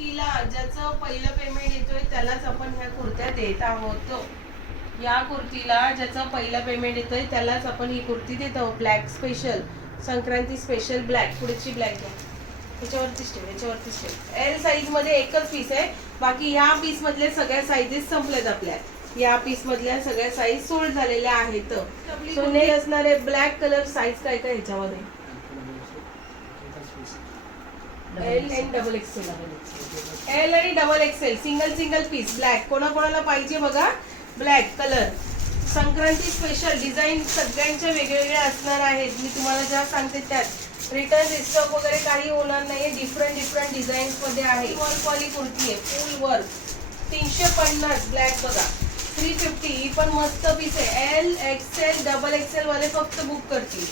तिला ज्याचं पहिलं पेमेंट येतोय त्यालाच आपण ह्या कुर्त्या देत आहोत. या कुर्तीला ज्याचं पहिलं पेमेंट येतोय त्यालाच आपण ही कुर्ती देत आहोत. Black special, Sankranti special black. पुढची ब्लॅक घ्या, याच्यावरतीच ठेव, याच्यावरतीच ठेव. एल साईज मध्ये एकच पीस आहे, बाकी या पीस मधले सगळ्या साईजेस संपल्यात आपल्या. या पीस मधल्या सगळ्या साईज सोल्ड झालेल्या आहेत. सो नेक्स्ट असणार आहे ब्लॅक कलर. साईज काय काय ह्याच्यामध्ये? एल आणि डबल एक्सेल. एल आणि double XL single single piece black. कोणाकोणाला पाहिजे बघा black colour. Sankranti special design सगळ्यांच्या वेगवेगळ्या असणार आहेत. मी तुम्हाला ज्या सांगते त्यात रिटर्न रिस्टॉक वगैरे काही होणार नाही. डिफरंट डिफरंट डिझाईन्स मध्ये आहे. वर्क वाली कुर्ती आहे, फुल वर्क. 350 ब्लॅक बघा. 350 ही पण मस्त पीस आहे. एल एक्सेल डबल एक्सेल वाले फक्त बुक करतील.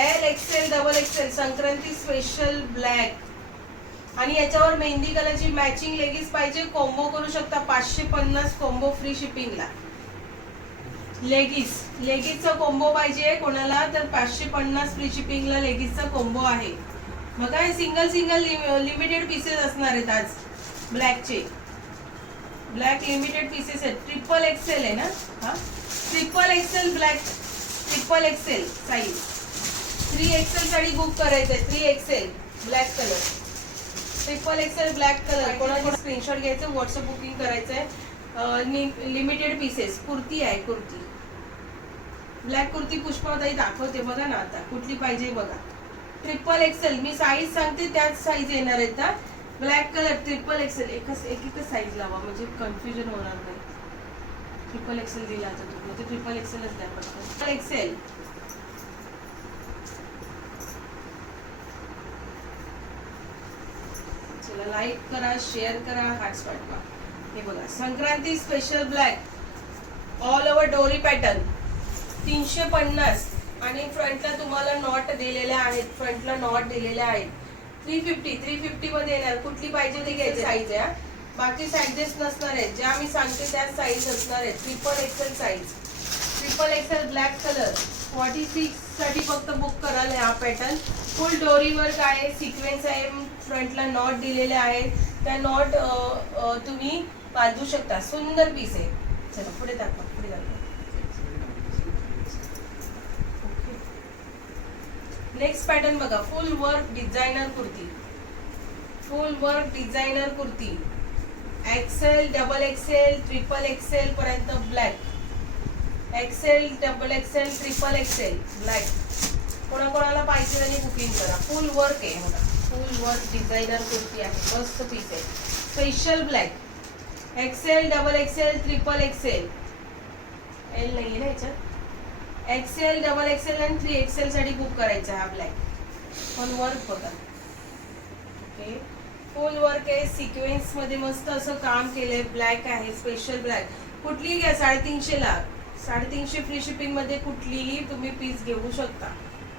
L XL double Excel Sankranti special black. आणि याच्यावर मेहंदी कलरची मॅचिंग लेगीज पाहिजे, कॉम्बो करू शकता. 550 कॉम्बो फ्री शिपिंगला. लेगीजचा कॉम्बो पाहिजे कोणाला तर 550 फ्री शिपिंगला लेगीजचा कॉम्बो आहे. बघा हे सिंगल सिंगल लिमिटेड पीसेस असणार आहेत आज ब्लॅकचे. ब्लॅक लिमिटेड पीसेस आहेत. ट्रिपल एक्सेल आहे ना? हा, triple XL black. Triple XL size. 3 XL sari book करायचंय. 3 XL black colour. Triple XL black colour. कोणाला स्क्रीनशॉट घ्यायचं, व्हॉट्सअप बुकिंग करायचंय. Limited pieces. कुर्ती आहे, कुर्ती ब्लॅक कुर्ती. पुष्पाताई दाखवते बघा ना आता कुठली पाहिजे बघा. ट्रिपल एक्सेल मी साईज सांगते त्याच साईज येणार आहेत. Black colour triple Excel. एकच साईज लावा म्हणजे कन्फ्युजन होणार नाही. ट्रिपल एक्सेल दिला आता तुम्ही तर ट्रिपल एक्सेलच द्या फक्त. Triple XL. चला लाईक करा, शेअर करा, हार्ट्स पाठवा. हे बघा Sankranti special black all over डोरी पॅटर्न. 350 आणि फ्रंटला तुम्हाला नॉट दिलेल्या आहेत. फ्रंटला नॉट दिलेल्या आहेत. 350 मध्ये येणार. कुठली पाहिजे ती घ्यायची साईज आहे. बाकी साईजेस नसणार आहेत. ज्या मी सांगते त्याच साईज असणार आहेत. Triple XL size. Triple XL black colour. 46 साठी फक्त बुक कराल हा पॅटर्न. फुल डोरी वर्क आहे, सिक्वेन्स आहे, फ्रंटला नॉट दिलेले आहेत. त्या नॉट तुम्ही बांधू शकता. सुंदर पीस आहे. चला पुढे दाखवा, पुढे दाखवा. नेक्स्ट पॅटर्न बघा. Full work designer kurti. Full work designer kurti. XL double XL triple XL पर्यंत black. XL double XL triple XL black. कोणाकोणाला पाहिजे आणि बुकिंग करा. फुल वर्क आहे बघा. फुल वर्क डिझायनर कुर्ती आहे. मस्त पीस आहे. Special black. XL double XL triple Excel. L नाहीये ना याच्यात. एक्सेल डबल एक्सेल आणि 3 एक्सेल साठी बुक करायचा हा ब्लॅक. फुल वर्क बघा. ओके फुल वर्क आहे. सिक्वेन्स मध्ये मस्त असं काम केलंय. ब्लॅक आहे, स्पेशल ब्लॅक. कुठलीही घ्या 350 ला. 350 फ्री शिपिंग मध्ये कुठलीही तुम्ही पीस घेऊ शकता.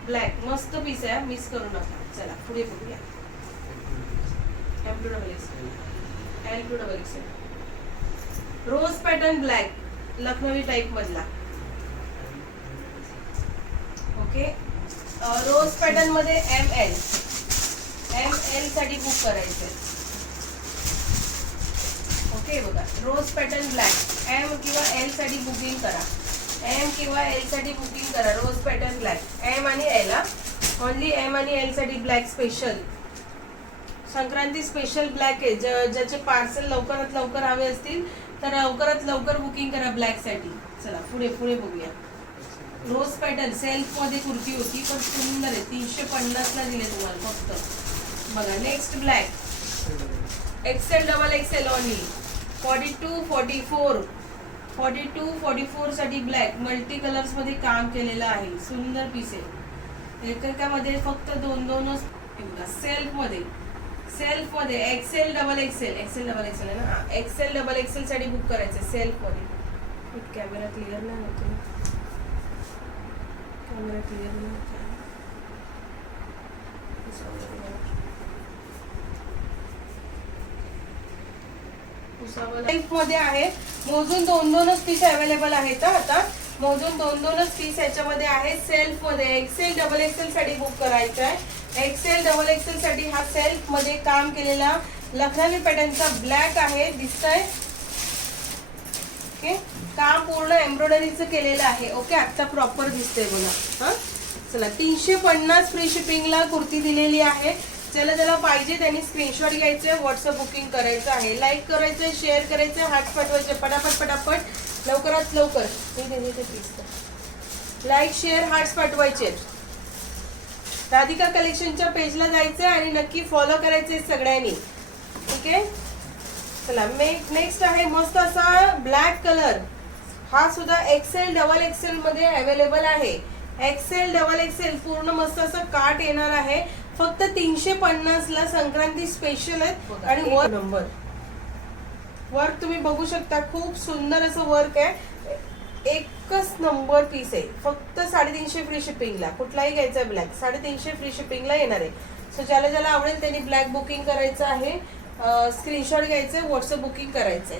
ब्लॅक मस्त पीस आहे, मिस करू नका. चला पुढे बघूया. M to double XL. L to double XL. Rose pattern black Lucknowi type मधला. ओके रोज पॅटर्न मध्ये एम एल साठी बुक करायचंय. ओके बघा रोज पॅटर्न ब्लॅक. एम किंवा एल साठी बुकिंग करा. एम किंवा एल साठी बुकिंग करा. Rose pattern black. एम आणि एल. ओनली एम आणि एल साठी black special. Sankranti special black आहे. ज्याचे पार्सल लवकरात लवकर हवे असतील तर लवकरात लवकर बुकिंग करा ब्लॅक साठी. चला पुढे पुढे बघूया. रोज पॅटर्न सेल्फ मध्ये कुर्ती होती पण सुंदर आहे. 350 ला दिले तुम्हाला फक्त बघा. Next black. XL double Excel only. 42-44 साठी ब्लॅक. मल्टी कलर्स मध्ये काम केलेलं आहे. सुंदर पीस आहे. एकेकामध्ये फक्त 2-2च. सेल्फ मध्ये Excel double Excel. Excel double Excel आहे ना. एक्सेल डबल एक्सेल साठी बुक करायचं सेल्फ मध्ये. कॅमेरा क्लिअर नाही होतो. कॅमेरा क्लिअर नाही होतो. सेल्फ मध्ये आहे. मोजून 2-2च पीस अवेलेबल आहेत. आता मोजून 2-2च पीस याच्यामध्ये आहे. सेल्फ मध्ये एक्सेल डबल एक्सेल साठी बुक करायचं आहे. एक्सेल डबल एक्सेल साठी हा सेल्फ मध्ये काम केलेला लखनवी पॅटर्नचा ब्लॅक आहे, दिसतंय ओके. काम पूर्ण एम्ब्रॉयडरीचं केलेलं आहे ओके. आता प्रॉपर दिसतंय बघा. हा चला 350 फ्री शिपिंगला कुर्ती दिलेली आहे. ज्याला पाहिजे त्यांनी स्क्रीनशॉट घ्यायचे, व्हॉट्सअप बुकिंग करायचं आहे. लाईक करायचंय, शेअर करायचंय, हार्ट पाठवायचे पटापट लवकरात लवकर. लाईक शेअर हार्ट्स पाठवायचे. राधिका कलेक्शनच्या पेजला जायचंय आणि नक्की फॉलो करायचे सगळ्यांनी ओके. चला नेक्स्ट आहे मस्त असा ब्लॅक कलर. हा सुद्धा एक्सेल डबल एक्सेल मध्ये अवेलेबल आहे. एक्सेल डबल एक्सेल पूर्ण मस्त असं काट येणार आहे. फक्त 350 ला संक्रांती स्पेशल आहेत. आणि वर नंबर वर्क तुम्ही बघू शकता, खूप सुंदर असं वर्क आहे. एकच नंबर पीस आहे. फक्त 350 फ्री शिपिंगला. कुठलाही घ्यायचा ब्लॅक 350 फ्री शिपिंगला येणार आहे. सो ज्याला आवडेल त्यांनी ब्लॅक बुकिंग करायचं आहे, स्क्रीनशॉट घ्यायचंय, व्हॉट्सअप बुकिंग करायचंय.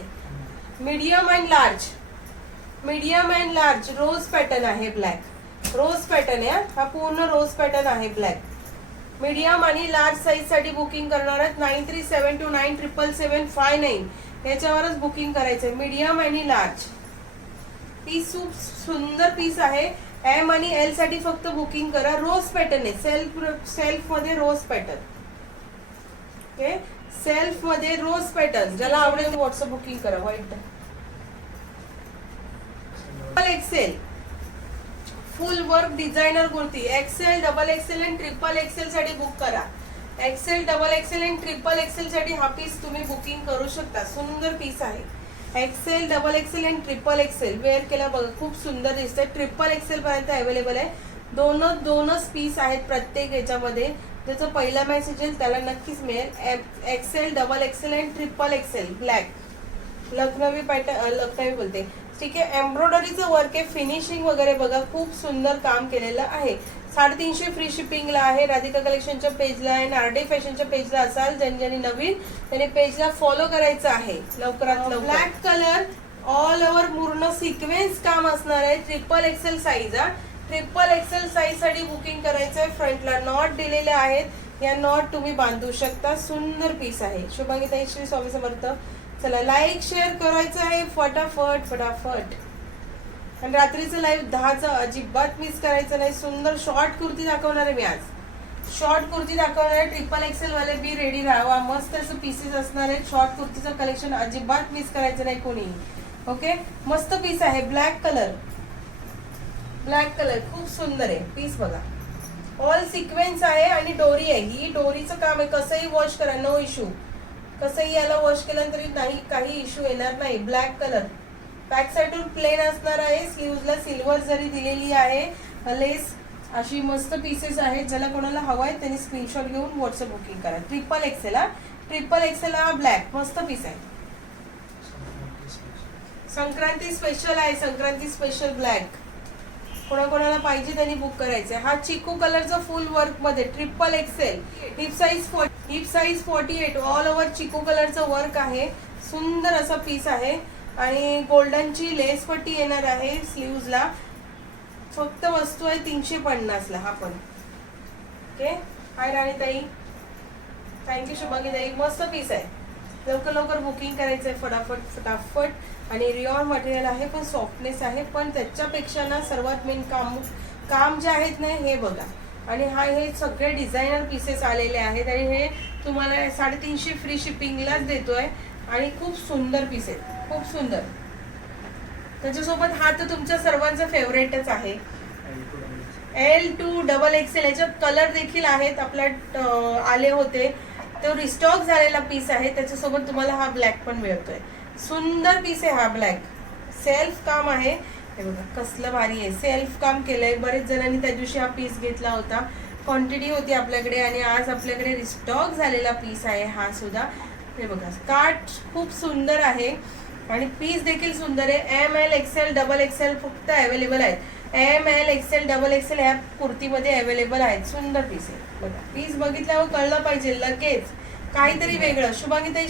Medium and large rose pattern आहे. ब्लॅक रोज पॅटर्न आहे. हा पूर्ण रोज पॅटर्न आहे ब्लॅक. मीडियम आणि लार्ज साईज साठी बुकिंग करणार आहेत. 9372977759 याच्यावरच बुकिंग करायचंय. मीडियम आणि लार्ज पीस खूप सुंदर पीस आहे. एम आणि एल साठी फक्त बुकिंग करा. रोज पॅटर्न आहे. सेल्फ मध्ये रोज पॅटर्न ओके. सेल्फ मध्ये रोज पॅटर्न ज्याला आवडेल व्हॉट्सअप बुकिंग करा. White XL full work designer kurti. XL double XL आणि ट्रिपल एक्सेल साठी बुक करा. एक्सेल डबल एक्सेल आणि ट्रिपल एक्सेल साठी हा पीस तुम्ही बुकिंग करू शकता. सुंदर पीस आहे. एक्सेल डबल एक्सेल आणि ट्रिपल एक्सेल वेअर केला बघा, खूप सुंदर दिसतंय. ट्रिपल एक्सेल पर्यंत अवेलेबल आहे. दोनच पीस आहेत प्रत्येक याच्यामध्ये. ज्याचा पहिला मेसेज येईल त्याला नक्कीच मिळेल. एक्सेल डबल एक्सेल आणि triple XL black. Lucknowi pattern, Lucknowi बोलते ठीक आहे. एम्ब्रॉयडरीचं वर्क आहे. फिनिशिंग वगैरे बघा, खूप सुंदर काम केलेलं आहे. 350 फ्री शिपिंगला आहे. राधिका कलेक्शनच्या पेजला आहे. आरडी फॅशनच्या पेजला असाल ज्यांनी नवीन त्यांनी पेजला फॉलो करायचं आहे लवकरात लवकर. ब्लॅक कलर ऑल ओव्हर पूर्ण सिक्वेन्स काम असणार आहे. Triple XL size. Triple XL size साठी बुकिंग करायचं आहे. फ्रंटला नॉट दिलेले आहेत. या नॉट तुम्ही बांधू शकता. सुंदर पीस आहे. शुभांगी ताई श्री स्वामी समर्थ. चला लाईक शेअर करायचं आहे फटाफट. आणि रात्रीचं लाईव्ह 10चं अजिबात मिस करायचं नाही. सुंदर शॉर्ट कुर्ती दाखवणार आहे मी आज. शॉर्ट कुर्ती दाखवणार आहे. ट्रिपल एक्सेल वाले बी रेडी राहावा. मस्त असं पीसेस असणार आहेत. शॉर्ट कुर्तीचं कलेक्शन अजिबात मिस करायचं नाही कोणी ओके. मस्त पीस आहे. ब्लॅक कलर खूप सुंदर आहे पीस बघा. ऑल सिक्वेन्स आहे आणि डोरी आहे. ही डोरीचं काम आहे. कसंही वॉश करा, नो इश्यू. कसंही याला वॉश केलं तरी नाही, काही इश्यू येणार नाही. ब्लॅक कलर बॅक साइडून प्लेन असणार आहे. स्लीव्हजला सिल्वर जरी दिलेली आहे. लेस अशी मस्त पीसेस आहेत. ज्याला कोणाला हवा आहे त्यांनी स्क्रीनशॉट घेऊन व्हॉट्सअप बुकिंग करा. ट्रिपल एक्सेल हा ब्लॅक मस्त पीस आहे. संक्रांती स्पेशल आहे. Sankranti special black. कोणाकोणाला पाहिजे त्यांनी बुक करायचंय. हा चिकू कलरचा फुल वर्क मध्ये triple XL. Heap size 48 all over चिकू कलरचं वर्क आहे. सुंदर असा पीस आहे. आणि गोल्डनची लेस पट्टी येणार आहे स्लीव्हजला. फक्त वस्तू आहे 350 ला. हा पण ओके. हाय राणी ताई, थँक्यू शुभांगी ताई. मस्त पीस आहे. लवकर बुकिंग करायचंय फटाफट. आणि रिऑन मटेरियल आहे पण सॉफ्टनेस आहे. पण त्याच्यापेक्षा ना सर्वात मेन काम जे आहेत ना हे बघा. आणि हे सगळे डिझायनर पीसेस आलेले आहेत. आणि हे तुम्हाला 350 फ्री शिपिंगलाच देतोय. आणि खूप सुंदर पीस आहेत. खूप सुंदर. त्याच्यासोबत हा तर तुमच्या सर्वांचा फेवरेटच आहे. L2 double XL. याच्यात कलर देखील आहेत. आपल्या आले होते तो रिस्टॉक झालेला पीस आहे. त्याच्यासोबत तुम्हाला हा ब्लॅक पण मिळतोय. सुंदर पीस आहे हा ब्लॅक. सेल्फ काम आहे. हे बघा कसलं भारी आहे. सेल्फ काम केलंय. बरेच जणांनी त्या दिवशी हा पीस घेतला होता. क्वांटिटी होती आपल्याकडे आणि आज आपल्याकडे रिस्टॉक झालेला पीस आहे हा सुद्धा. हे बघा काट खूप सुंदर आहे आणि पीस देखील सुंदर आहे. ML XL डबल एक्सेल फक्त अवेलेबल आहेत. ML XL डबल एक्सेल ह्या कुर्तीमध्ये अवेलेबल आहेत. सुंदर पीस आहे बघा. पीस बघितल्यावर कळलं पाहिजे लगेच काहीतरी वेगळं. शुभांगी ताई